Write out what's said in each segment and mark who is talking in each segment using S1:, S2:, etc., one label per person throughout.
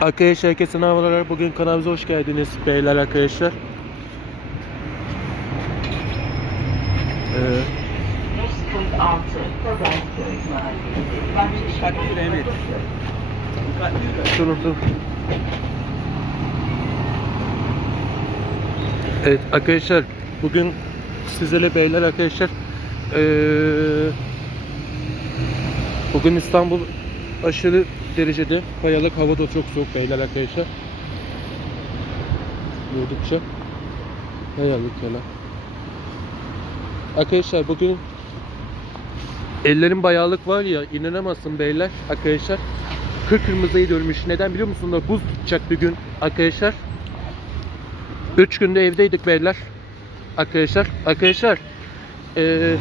S1: Arkadaşlar herkese merhabalar. Bugün kanalımıza hoş geldiniz beyler arkadaşlar. Ee, durun dur. Evet arkadaşlar bugün sizlerle beyler arkadaşlar ee, bugün İstanbul aşırı derecede kayalık hava da çok soğuk beyler arkadaşlar. Yürüdükçe kayalık yana. Arkadaşlar bugün ellerim bayağılık var ya inanamazsın beyler arkadaşlar. Kırmızıyı dönmüş. Neden biliyor musunuz? Buz tutacak bir gün arkadaşlar. 3 günde evdeydik beyler. Arkadaşlar. Arkadaşlar. Ee,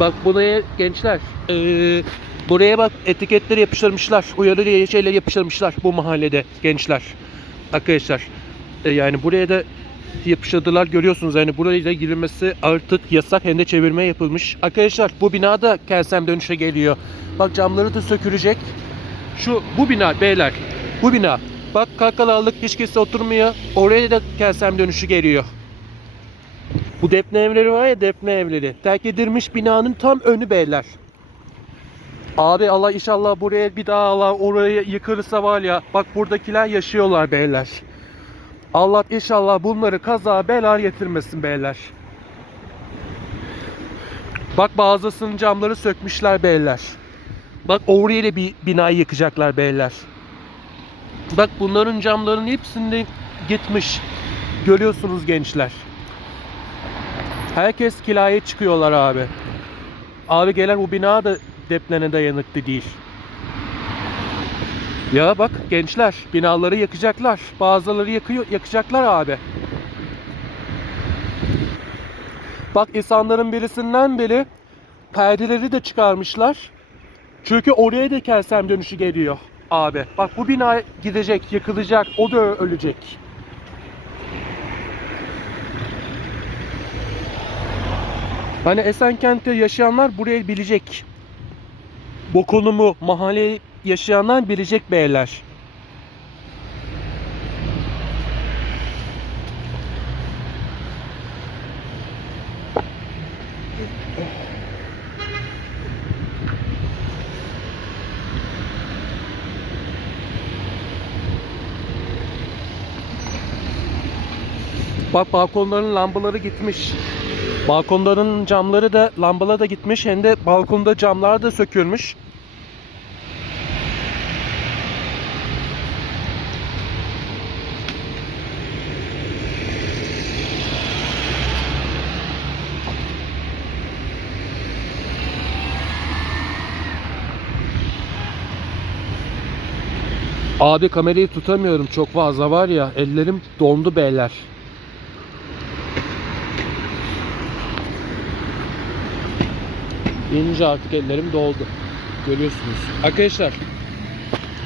S1: bak buraya gençler. ee, buraya bak etiketleri yapıştırmışlar. Uyarı diye şeyler yapıştırmışlar bu mahallede gençler. Arkadaşlar. Ee, yani buraya da yapıştırdılar görüyorsunuz yani buraya da girilmesi artık yasak hem de çevirme yapılmış. Arkadaşlar bu binada kentsel dönüşe geliyor. Bak camları da sökülecek. Şu bu bina beyler. Bu bina. Bak kalkalarlık hiç kimse oturmuyor. Oraya da kentsel dönüşü geliyor. Bu defne evleri var ya defne evleri. Terk edilmiş binanın tam önü beyler. Abi Allah inşallah buraya bir daha Allah orayı yıkırırsa var ya. Bak buradakiler yaşıyorlar beyler. Allah inşallah bunları kaza bela getirmesin beyler. Bak bazısının camları sökmüşler beyler. Bak oraya da bir binayı yıkacaklar beyler. Bak bunların camlarının hepsinde gitmiş. Görüyorsunuz gençler. Herkes kiraya çıkıyorlar abi. Abi gelen bu bina da depreme dayanıklı değil. Ya bak gençler binaları yakacaklar. Bazıları yakıyor, yakacaklar abi. Bak insanların birisinden beri perdeleri de çıkarmışlar. Çünkü oraya da kentsel dönüşü geliyor abi. Bak bu bina gidecek, yıkılacak, o da ölecek. Hani Esenkent'te yaşayanlar burayı bilecek. Bu konumu mahalle yaşayanlar bilecek beyler. Bak balkonların lambaları gitmiş. Balkonların camları da lambaları da gitmiş. Hem de balkonda camlar da sökülmüş. Abi kamerayı tutamıyorum çok fazla var ya ellerim dondu beyler. İnince artık ellerim doldu. Görüyorsunuz. Arkadaşlar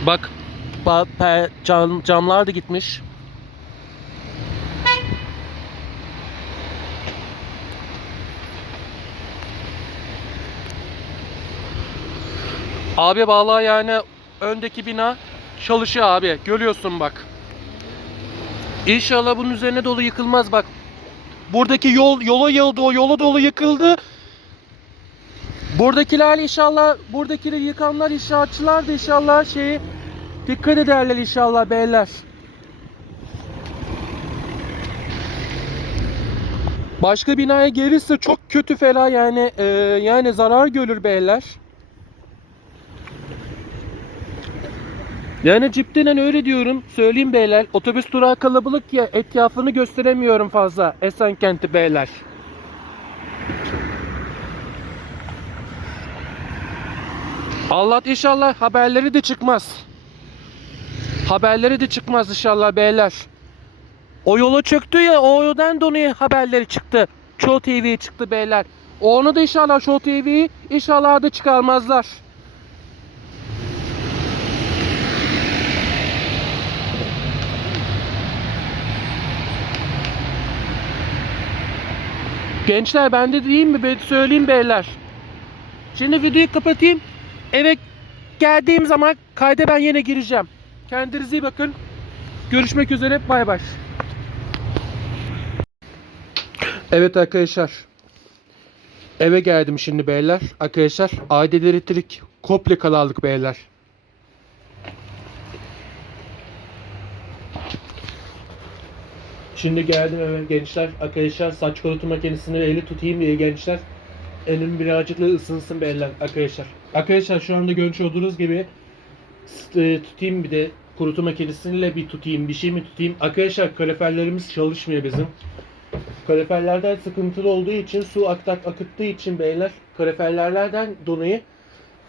S1: bak cam, camlar da gitmiş. Abi vallahi yani öndeki bina çalışıyor abi. Görüyorsun bak. İnşallah bunun üzerine dolu yıkılmaz bak. Buradaki yol yola yıldı o yola dolu yıkıldı. Buradakiler inşallah buradakileri yıkanlar inşaatçılar da inşallah şeyi dikkat ederler inşallah beyler. Başka binaya gelirse çok kötü fela yani e, yani zarar görür beyler. Yani cidden öyle diyorum. Söyleyeyim beyler. Otobüs durağı kalabalık ya etrafını gösteremiyorum fazla. Esenkent'i beyler. Allah inşallah haberleri de çıkmaz. Haberleri de çıkmaz inşallah beyler. O yola çıktı ya o yoldan dolayı haberleri çıktı. Show TV'ye çıktı beyler. Onu da inşallah Show TV'yi inşallah da çıkarmazlar. Gençler ben de diyeyim mi? Ben söyleyeyim beyler. Şimdi videoyu kapatayım. Eve geldiğim zaman kayda ben yine gireceğim. Kendinize iyi bakın. Görüşmek üzere. Bay bay. Evet arkadaşlar. Eve geldim şimdi beyler. Arkadaşlar aile elektrik komple kalaldık beyler. Şimdi geldim eve gençler. Arkadaşlar saç kurutma makinesini eli tutayım diye gençler. Elim birazcık da ısınsın beyler arkadaşlar. Arkadaşlar şu anda görmüş olduğunuz gibi e, tutayım bir de kurutma makinesiyle bir tutayım bir şey mi tutayım. Arkadaşlar kaloriferlerimiz çalışmıyor bizim. Kaloriferlerden sıkıntılı olduğu için su aktak akıttığı için beyler kaloriferlerden dolayı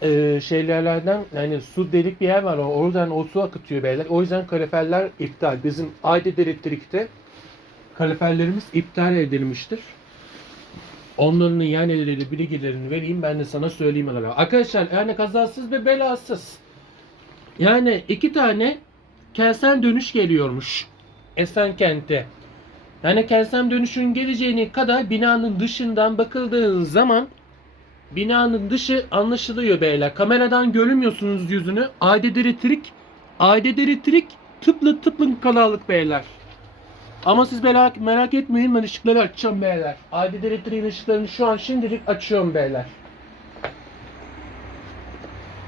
S1: e, şeylerden yani su delik bir yer var oradan o su akıtıyor beyler. O yüzden kaloriferler iptal. Bizim Aydet elektrikte kaloriferlerimiz iptal edilmiştir. Onların yani bilgilerini vereyim ben de sana söyleyeyim. Arkadaşlar yani kazasız ve belasız. Yani iki tane Kelsen dönüş geliyormuş. Esenkent'e. Yani Kelsem dönüşün geleceğini kadar binanın dışından bakıldığın zaman binanın dışı anlaşılıyor beyler. Kameradan görünmüyorsunuz yüzünü. Adet elektrik, adet elektrik tıplı tıplın kalalık beyler. Ama siz merak, merak etmeyin ben ışıkları açacağım beyler. Adet elektriğin ışıklarını şu an şimdilik açıyorum beyler.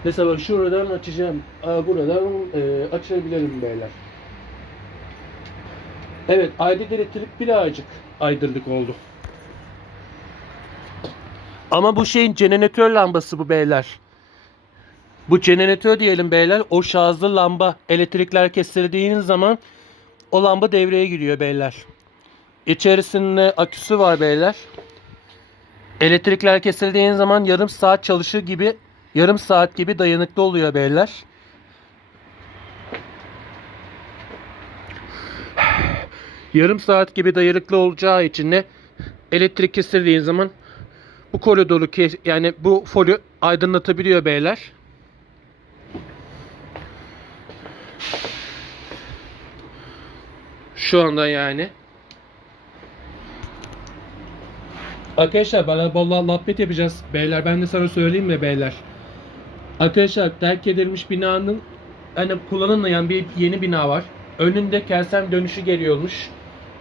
S1: Mesela bak şuradan açacağım. Aa, buradan e, açabilirim beyler. Evet, adet elektrik birazcık aydınlık oldu. Ama bu şeyin jeneratör lambası bu beyler. Bu jeneratör diyelim beyler. O şarjlı lamba elektrikler kesildiğiniz zaman o lamba devreye giriyor beyler. İçerisinde aküsü var beyler. Elektrikler kesildiğin zaman yarım saat çalışır gibi yarım saat gibi dayanıklı oluyor beyler. yarım saat gibi dayanıklı olacağı için de elektrik kesildiği zaman bu koridoru yani bu folyo aydınlatabiliyor beyler. Şu anda yani. Arkadaşlar bana vallahi muhabbet yapacağız beyler. Ben de sana söyleyeyim mi beyler? Arkadaşlar terk edilmiş binanın hani kullanılmayan bir yeni bina var. Önünde kelsem dönüşü geliyormuş.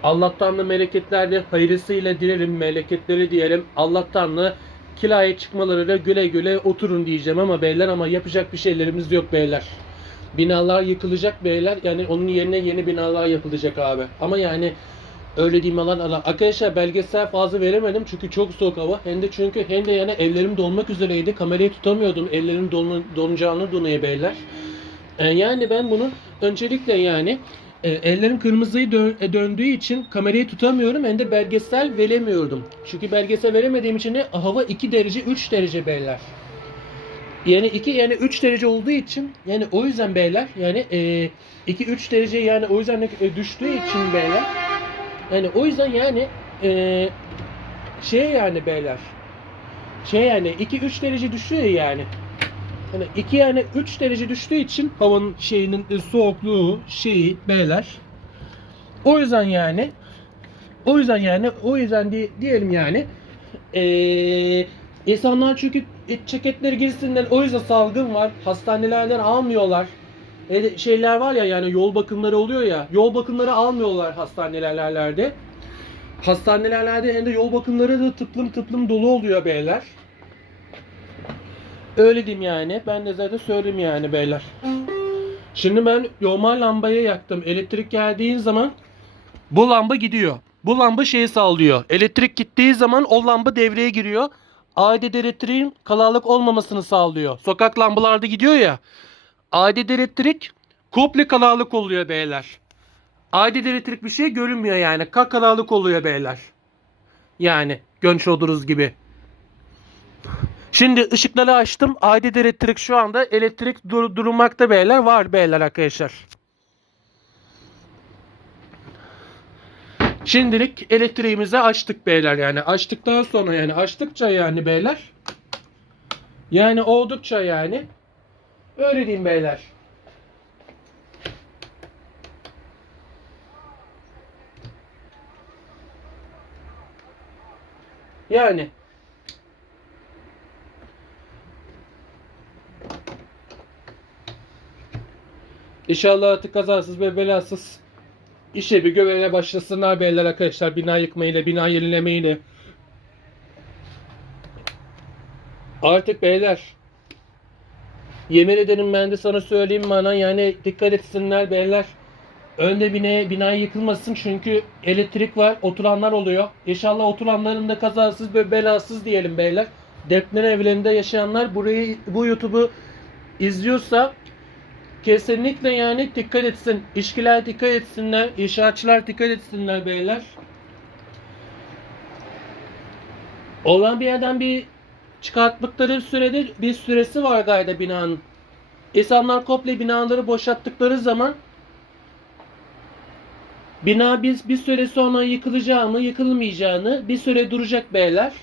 S1: Allah'tan da meleketlerle hayırlısıyla dilerim meleketleri diyelim. Allah'tan da kiraya çıkmaları da güle güle oturun diyeceğim ama beyler ama yapacak bir şeylerimiz yok beyler. Binalar yıkılacak beyler. Yani onun yerine yeni binalar yapılacak abi. Ama yani öyle diyeyim alan alan. Arkadaşlar belgesel fazla veremedim çünkü çok soğuk hava. Hem de çünkü hem de yani ellerim donmak üzereydi. Kamerayı tutamıyordum. Ellerim don, donacağını dolayı beyler. E, yani ben bunu öncelikle yani e, ellerim kırmızıyı dö- e, döndüğü için kamerayı tutamıyorum hem de belgesel veremiyordum. Çünkü belgesel veremediğim için de hava 2 derece 3 derece beyler. Yani 2 yani 3 derece olduğu için yani o yüzden beyler yani 2 3 derece yani o yüzden de, e, düştüğü için beyler yani o yüzden yani e, şey yani beyler şey yani 2 3 derece düşüyor yani. Yani 2 yani 3 derece düştüğü için havanın şeyinin e, soğukluğu şeyi beyler. O yüzden yani o yüzden yani o yüzden di- diyelim yani eee insanlar çünkü e, ceketleri giysinler o yüzden salgın var. Hastanelerden almıyorlar. E, şeyler var ya yani yol bakımları oluyor ya. Yol bakımları almıyorlar hastanelerde. Hastanelerde hem de yol bakımları da tıklım tıklım dolu oluyor beyler. Öyle diyeyim yani. Ben de zaten söyleyeyim yani beyler. Şimdi ben normal lambayı yaktım. Elektrik geldiği zaman bu lamba gidiyor. Bu lamba şeyi sağlıyor. Elektrik gittiği zaman o lamba devreye giriyor. Adet elektriğin kalalık olmamasını sağlıyor. Sokak lambalarda gidiyor ya. Adet elektrik komple kalalık oluyor beyler. Adet elektrik bir şey görünmüyor yani. Kakalalık oluyor beyler. Yani görmüş olduğunuz gibi. Şimdi ışıkları açtım. Adet elektrik şu anda elektrik dur durmakta beyler. Var beyler arkadaşlar. Şimdilik elektriğimizi açtık beyler yani. Açtıktan sonra yani açtıkça yani beyler. Yani oldukça yani. Öyle diyeyim beyler. Yani. İnşallah artık kazasız ve belasız işe bir göbeğine başlasınlar beyler arkadaşlar. Bina yıkmayla, bina yenilemeyle. Artık beyler yemin ederim ben de sana söyleyeyim bana yani dikkat etsinler beyler. Önde bina, bina yıkılmasın çünkü elektrik var oturanlar oluyor. İnşallah oturanların da kazasız ve belasız diyelim beyler. Deprem evlerinde yaşayanlar burayı bu YouTube'u izliyorsa kesinlikle yani dikkat etsin. İşkiler dikkat etsinler. İnşaatçılar dikkat etsinler beyler. Olan bir yerden bir çıkarttıkları sürede bir süresi var gayda binanın. İnsanlar komple binaları boşalttıkları zaman bina biz bir süre sonra yıkılacağını, yıkılmayacağını bir süre duracak beyler.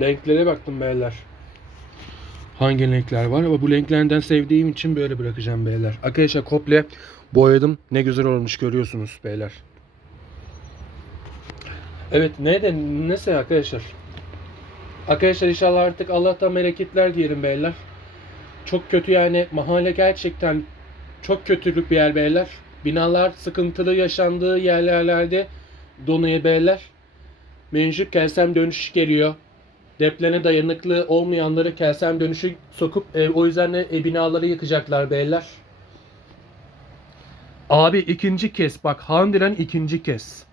S1: Renklere baktım beyler. Hangi renkler var ama bu renklerden sevdiğim için böyle bırakacağım beyler. Arkadaşlar komple boyadım. Ne güzel olmuş görüyorsunuz beyler. Evet neden neyse arkadaşlar. Arkadaşlar inşallah artık Allah'tan bereketler diyelim beyler. Çok kötü yani mahalle gerçekten çok kötülük bir yer beyler. Binalar sıkıntılı yaşandığı yerlerde donuyor beyler. Mevcut kelsem dönüş geliyor. Depreme dayanıklı olmayanları kelsem dönüşü sokup e, o yüzden de e, binaları yıkacaklar beyler. Abi ikinci kez bak Handiren ikinci kez.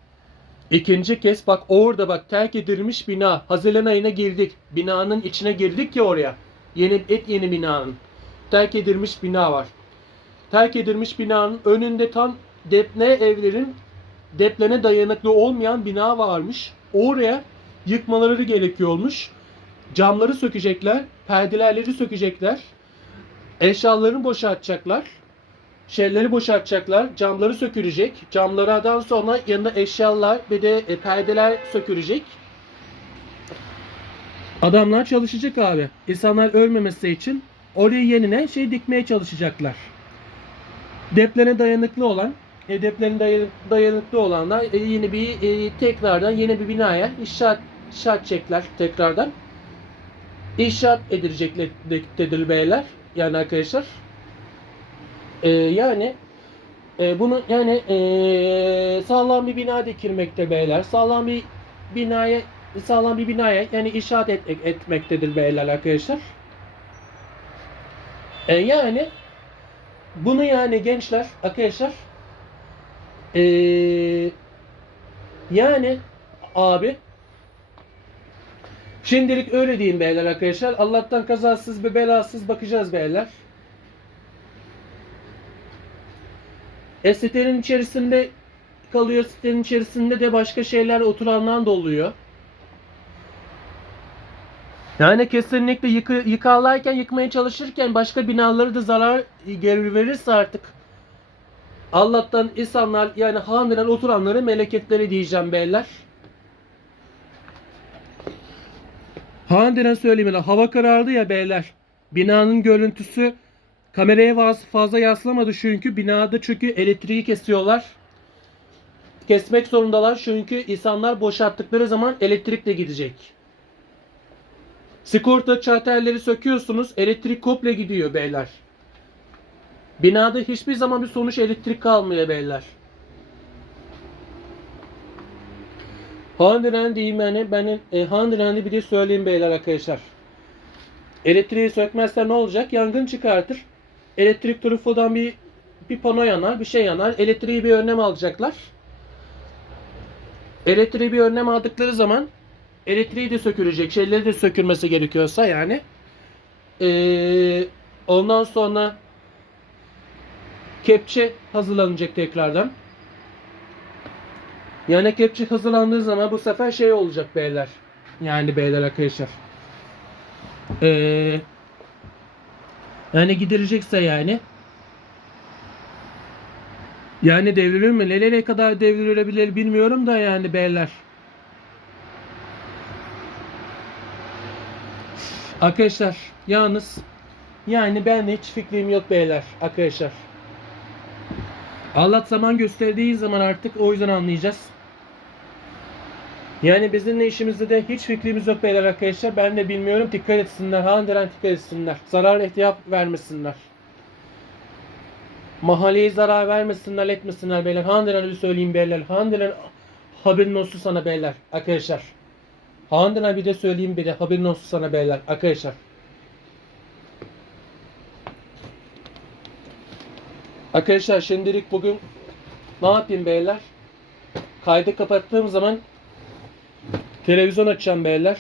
S1: İkinci kez bak orada bak terk edilmiş bina. Haziran ayına girdik. Binanın içine girdik ya oraya. Yeni et yeni binanın. Terk edilmiş bina var. Terk edilmiş binanın önünde tam depne evlerin depreme dayanıklı olmayan bina varmış. Oraya yıkmaları gerekiyormuş. Camları sökecekler, perdelerleri sökecekler. Eşyalarını boşaltacaklar. Şeyleri boşaltacaklar. Camları sökülecek. Camlardan sonra yanında eşyalar ve de e, perdeler sökülecek. Adamlar çalışacak abi. İnsanlar ölmemesi için oraya yenine şey dikmeye çalışacaklar. Depreme dayanıklı olan, e, depreme dayan- dayanıklı olanlar e, yeni bir e, tekrardan yeni bir binaya inşaat inşaat edecekler tekrardan. İnşaat edilecekler dedi beyler. Yani arkadaşlar. E, yani e, bunu yani e, sağlam bir bina dikilmekte beyler. Sağlam bir binaya sağlam bir binaya yani inşaat et, etmektedir beyler arkadaşlar. E, yani bunu yani gençler arkadaşlar e, yani abi şimdilik öyle diyeyim beyler arkadaşlar. Allah'tan kazasız ve belasız bakacağız beyler. E içerisinde kalıyor. Sitenin içerisinde de başka şeyler oturanlar da oluyor. Yani kesinlikle yıkı, yıkarlarken yıkmaya çalışırken başka binaları da zarar geri verirse artık Allah'tan insanlar yani hamilen oturanları meleketleri diyeceğim beyler. Handiren söyleyeyim ya, hava karardı ya beyler. Binanın görüntüsü kameraya faz- fazla yaslamadı çünkü binada çünkü elektriği kesiyorlar. Kesmek zorundalar çünkü insanlar boşalttıkları zaman elektrik de gidecek. Sigorta çarterleri söküyorsunuz. Elektrik komple gidiyor beyler. Binada hiçbir zaman bir sonuç elektrik kalmıyor beyler. Handiren diyeyim yani ben e, Handiren'de bir de söyleyeyim beyler arkadaşlar. Elektriği sökmezse ne olacak? Yangın çıkartır. Elektrik trufodan bir bir pano yanar, bir şey yanar. Elektriği bir önlem alacaklar. Elektriği bir önlem aldıkları zaman elektriği de sökülecek. Şeyleri de sökülmesi gerekiyorsa yani. Ee, ondan sonra kepçe hazırlanacak tekrardan. Yani kepçe hazırlandığı zaman bu sefer şey olacak beyler. Yani beyler arkadaşlar. Ee, yani gidilecekse yani Yani devrilir mi? Nereye kadar devrilebilir bilmiyorum da yani beyler. Arkadaşlar yalnız yani ben hiç fikrim yok beyler arkadaşlar. Allah zaman gösterdiği zaman artık o yüzden anlayacağız. Yani bizim ne işimizde de hiç fikrimiz yok beyler arkadaşlar. Ben de bilmiyorum. Dikkat etsinler. Handelen dikkat etsinler. Zarar ihtiyap vermesinler. Mahalleye zarar vermesinler etmesinler beyler. Handelen bir söyleyeyim beyler. Handelen haberin olsun sana beyler arkadaşlar. Handelen bir de söyleyeyim bir de haberin olsun sana beyler arkadaşlar. Arkadaşlar şimdilik bugün ne yapayım beyler? Kaydı kapattığım zaman televizyon açacağım beyler.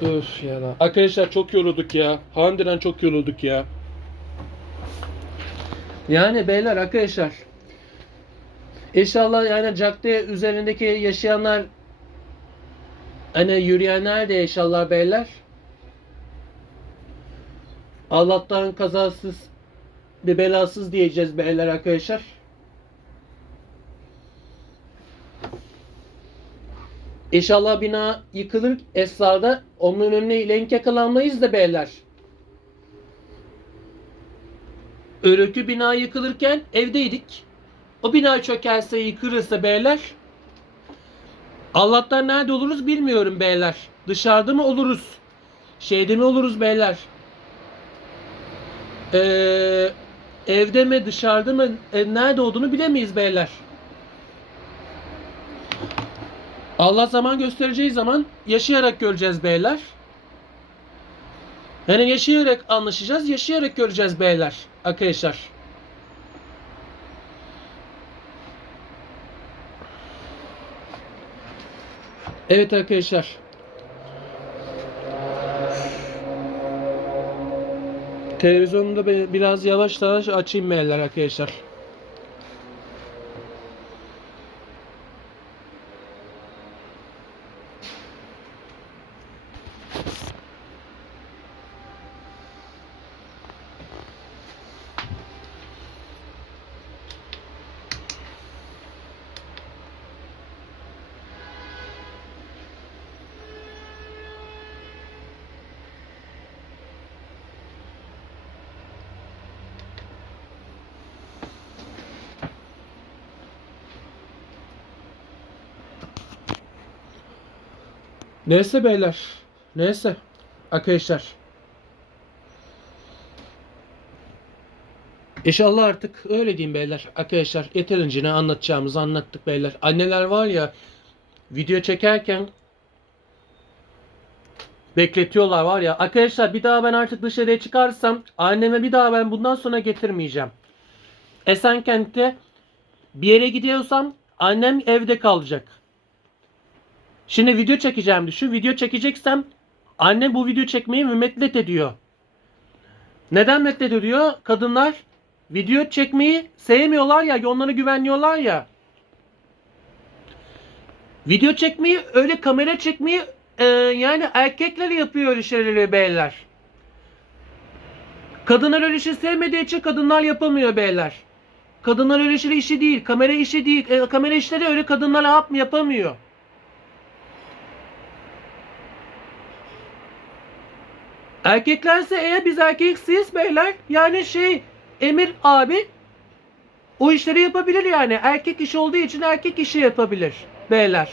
S1: Öf ya. lan. Arkadaşlar çok yorulduk ya. Harbiden çok yorulduk ya. Yani beyler arkadaşlar. İnşallah yani cadde üzerindeki yaşayanlar hani yürüyenler de inşallah beyler. Allah'tan kazasız bir belasız diyeceğiz beyler arkadaşlar. İnşallah bina yıkılır esnada onun önüne lenk yakalanmayız da beyler. Örüntü bina yıkılırken evdeydik. O bina çökerse yıkılırsa beyler. Allah'tan nerede oluruz bilmiyorum beyler. Dışarıda mı oluruz? Şeyde mi oluruz beyler? Ee, evde mi dışarıda mı e, nerede olduğunu bilemeyiz beyler. Allah zaman göstereceği zaman yaşayarak göreceğiz beyler. Yani yaşayarak anlaşacağız, yaşayarak göreceğiz beyler. Arkadaşlar. Evet arkadaşlar. Televizyonu da be- biraz yavaş yavaş açayım beyler arkadaşlar. Neyse beyler. Neyse. Arkadaşlar. İnşallah artık öyle diyeyim beyler. Arkadaşlar yeterince ne anlatacağımızı anlattık beyler. Anneler var ya video çekerken bekletiyorlar var ya. Arkadaşlar bir daha ben artık dışarıya çıkarsam anneme bir daha ben bundan sonra getirmeyeceğim. Esenkent'te bir yere gidiyorsam annem evde kalacak. Şimdi video çekeceğim düşün. Video çekeceksem anne bu video çekmeyi mümetlet ediyor. Neden mümetlet ediyor? Kadınlar video çekmeyi sevmiyorlar ya, onlara güvenliyorlar ya. Video çekmeyi, öyle kamera çekmeyi e, yani erkekler yapıyor öyle şeyleri beyler. Kadınlar öyle şey sevmediği için kadınlar yapamıyor beyler. Kadınlar öyle şey işi değil, kamera işi değil. E, kamera işleri öyle kadınlar yap yapamıyor. Erkeklerse eğer biz erkeksiyiz beyler yani şey Emir abi o işleri yapabilir yani. Erkek iş olduğu için erkek işi yapabilir beyler.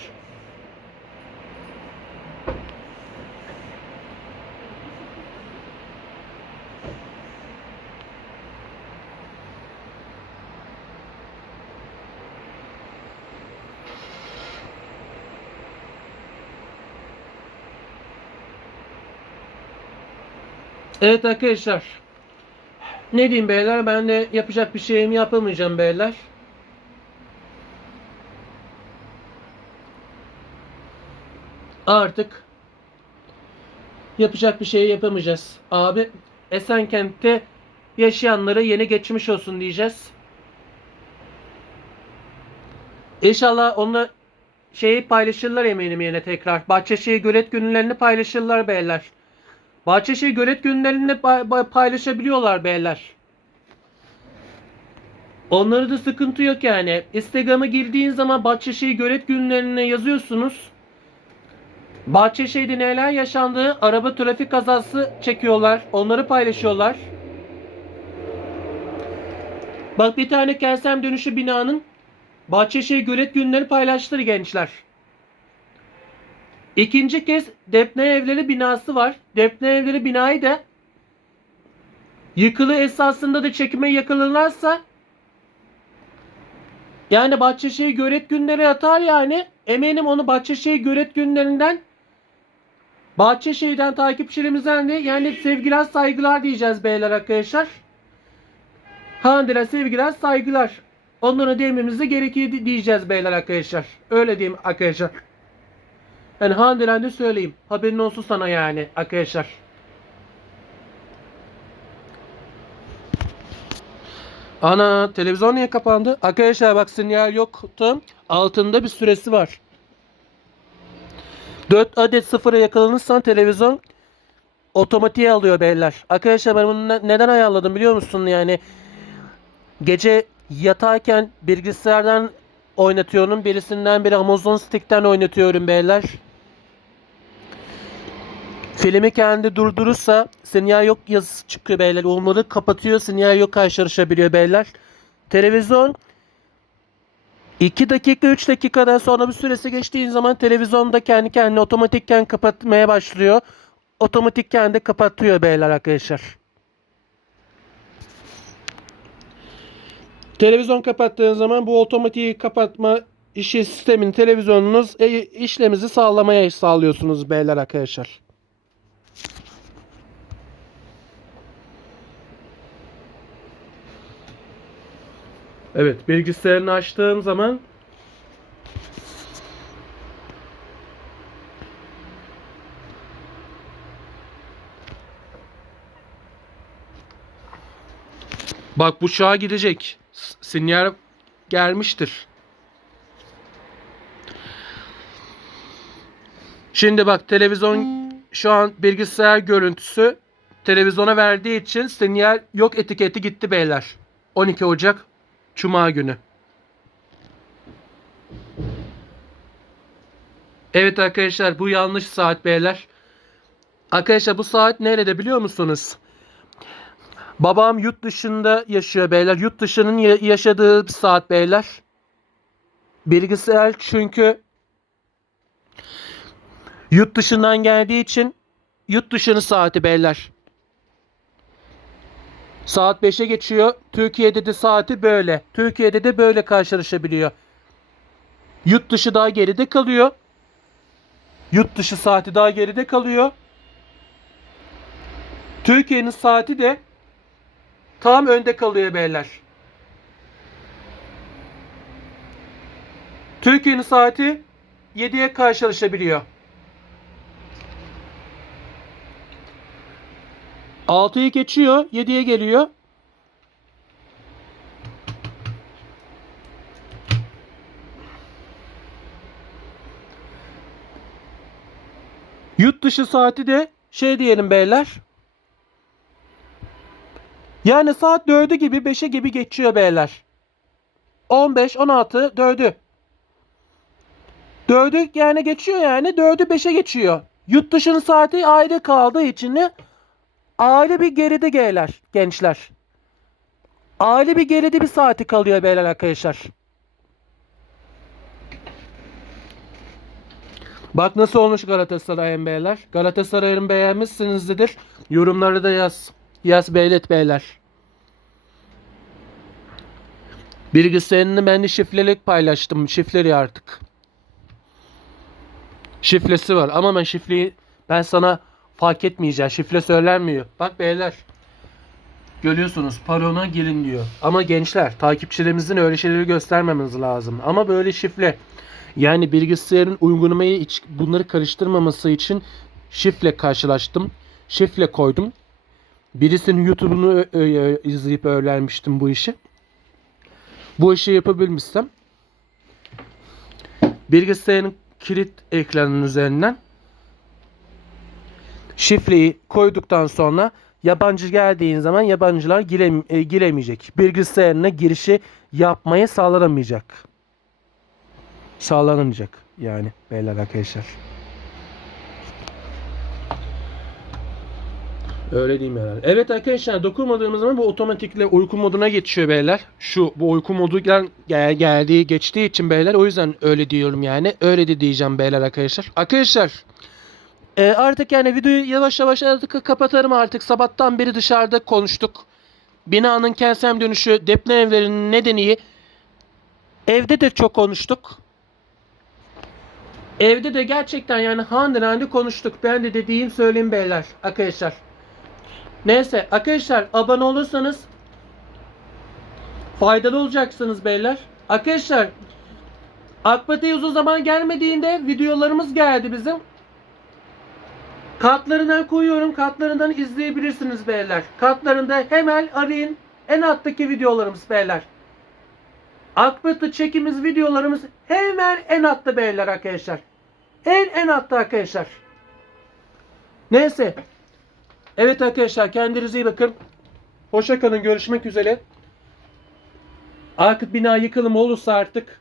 S1: Evet arkadaşlar. Ne diyeyim beyler ben de yapacak bir şeyim yapamayacağım beyler. Artık yapacak bir şey yapamayacağız. Abi Esenkent'te yaşayanlara yeni geçmiş olsun diyeceğiz. İnşallah onunla şeyi paylaşırlar eminim yine tekrar. Bahçeşehir gölet günlerini paylaşırlar beyler. Bahçeşehir gölet pa- paylaşabiliyorlar beyler. Onları da sıkıntı yok yani. Instagram'a girdiğin zaman Bahçeşehir gölet günlerine yazıyorsunuz. Bahçeşehir'de neler yaşandığı, araba trafik kazası çekiyorlar. Onları paylaşıyorlar. Bak bir tane Kelsem dönüşü binanın Bahçeşehir gölet günleri paylaştır gençler. İkinci kez Depne Evleri binası var. Depne Evleri binayı da yıkılı esasında da çekime yakılırlarsa yani Bahçeşehir gölet günleri atar yani. Eminim onu Bahçeşehir gölet günlerinden Bahçeşehir'den takipçilerimizden de yani sevgiler saygılar diyeceğiz beyler arkadaşlar. Handire sevgiler saygılar. Onlara dememiz de gerekiyor di- diyeceğiz beyler arkadaşlar. Öyle diyeyim arkadaşlar. Yani Hande'den de söyleyeyim. Haberin olsun sana yani arkadaşlar. Ana televizyon niye kapandı? Arkadaşlar bak sinyal yoktu. Altında bir süresi var. 4 adet sıfıra yakalanırsan televizyon otomatiğe alıyor beyler. Arkadaşlar ben bunu ne- neden ayarladım biliyor musun yani? Gece yatarken bilgisayardan oynatıyorum. Birisinden biri Amazon Stick'ten oynatıyorum beyler. Filmi kendi durdurursa sinyal yok yazısı çıkıyor beyler. Olmadı kapatıyor sinyal yok karşılaşabiliyor beyler. Televizyon 2 dakika 3 dakikadan sonra bir süresi geçtiğin zaman televizyonda kendi kendine otomatikken kapatmaya başlıyor. Otomatikken de kapatıyor beyler arkadaşlar. Televizyon kapattığın zaman bu otomatiği kapatma işi sistemin televizyonunuz e, işlemimizi sağlamaya sağlıyorsunuz beyler arkadaşlar. Evet bilgisayarını açtığım zaman Bak bu şaha gidecek. Sinyal gelmiştir. Şimdi bak televizyon şu an bilgisayar görüntüsü televizyona verdiği için sinyal yok etiketi gitti beyler. 12 Ocak Cuma günü. Evet arkadaşlar bu yanlış saat beyler. Arkadaşlar bu saat nerede biliyor musunuz? Babam yurt dışında yaşıyor beyler. Yurt dışının ya- yaşadığı bir saat beyler. Bilgisayar çünkü yurt dışından geldiği için yurt dışının saati beyler. Saat 5'e geçiyor. Türkiye'de de saati böyle. Türkiye'de de böyle karşılaşabiliyor. Yurt dışı daha geride kalıyor. Yurt dışı saati daha geride kalıyor. Türkiye'nin saati de tam önde kalıyor beyler. Türkiye'nin saati 7'ye karşılaşabiliyor. 6'yı geçiyor, 7'ye geliyor. Yurt dışı saati de şey diyelim beyler. Yani saat 4'ü gibi 5'e gibi geçiyor beyler. 15, 16, 4'ü. 4'ü yani geçiyor yani 4'ü 5'e geçiyor. Yurt dışının saati ayrı kaldığı için de aile bir geride geyler gençler. Aile bir geride bir saati kalıyor beyler arkadaşlar. Bak nasıl olmuş Galatasaray'ın beyler. Galatasaray'ın beğenmişsinizdir. Yorumları da yaz. Yaz beylet beyler. Bilgisayarını ben de şifrelik paylaştım. Şifreli artık. Şifresi var ama ben şifreyi ben sana fark etmeyeceğim. Şifre söylenmiyor. Bak beyler. Görüyorsunuz parona girin diyor. Ama gençler takipçilerimizin öyle şeyleri göstermemiz lazım. Ama böyle şifre. Yani bilgisayarın uygulamayı hiç bunları karıştırmaması için şifre karşılaştım. Şifre koydum. Birisinin YouTube'unu izleyip öğrenmiştim bu işi. Bu işi yapabilmişsem bilgisayarın kilit ekranının üzerinden şifreyi koyduktan sonra yabancı geldiğin zaman yabancılar girem- e, giremeyecek. Bilgisayarına girişi yapmaya sağlanamayacak. Sağlanamayacak yani beyler arkadaşlar. Öyle diyeyim herhalde. Evet arkadaşlar dokunmadığımız zaman bu otomatikle uyku moduna geçiyor beyler. Şu bu uyku modu gel, gel- geldiği geçtiği için beyler o yüzden öyle diyorum yani. Öyle de diyeceğim beyler arkadaşlar. Arkadaşlar e, artık yani videoyu yavaş yavaş artık kapatarım artık. Sabahtan beri dışarıda konuştuk. Binanın kentsel dönüşü deprem evlerinin nedeni evde de çok konuştuk. Evde de gerçekten yani handi handi konuştuk. Ben de dediğim söyleyeyim beyler arkadaşlar. Neyse arkadaşlar abone olursanız faydalı olacaksınız beyler. Arkadaşlar Akbat'e uzun zaman gelmediğinde videolarımız geldi bizim. Kartlarından koyuyorum. Kartlarından izleyebilirsiniz beyler. Kartlarında hemen arayın. En alttaki videolarımız beyler. Akbat'ı çekimiz videolarımız hemen en altta beyler arkadaşlar. En en altta arkadaşlar. Neyse. Evet arkadaşlar kendinize iyi bakın. Hoşça kalın. Görüşmek üzere. Artık bina yıkılımı olursa artık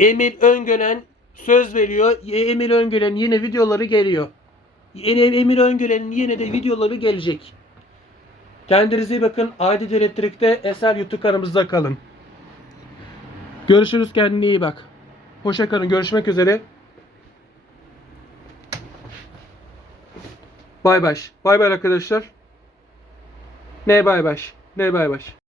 S1: Emir Öngören söz veriyor. Emir Öngören yine videoları geliyor. Emir Öngören'in yine de videoları gelecek. Kendinize iyi bakın. Adi Elektrik'te Eser YouTube kanalımızda kalın. Görüşürüz kendine iyi bak. Hoşça kalın. Görüşmek üzere. Bay bay. Bay bay arkadaşlar. Ne bay bay. Ne bay bay.